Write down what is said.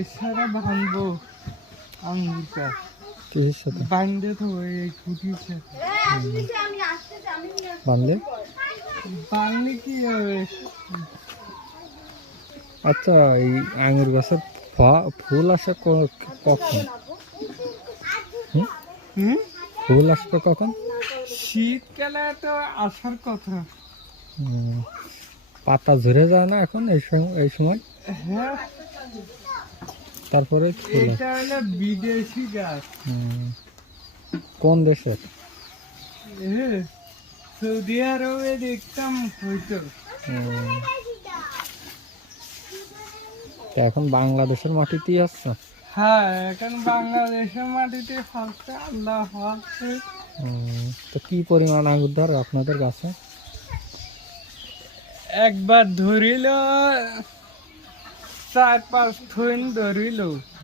এছাড়া ভাঙবো আঙুরটা কিসের সাথে বান্ধে তো এই খুঁটির সাথে বানলে? বাংলে কি হবে? আচ্ছা, এই আঙুর গাছের ফুল আসে কখন? হুম ফুল আসবে কখন? শীতকালে তো আসার কথা। পাতা ঝরে যায় না এখন এই সময়? হ্যাঁ, তারপরে ফুল আসে। এটা হলো বিদেশি গাছ। কোন দেশের? সৌদি আরবে দেখতাম হয়তো। তা এখন বাংলাদেশের মাটিতেই আসছে? হ্যাঁ, এখন বাংলাদেশের মাটিতে ফলছে, আল্লাহ ফলছে। তো কি পরিমাণ আঙুর ধরে আপনাদের গাছে? একবার ধরিল 4-5 থইন ধরিল।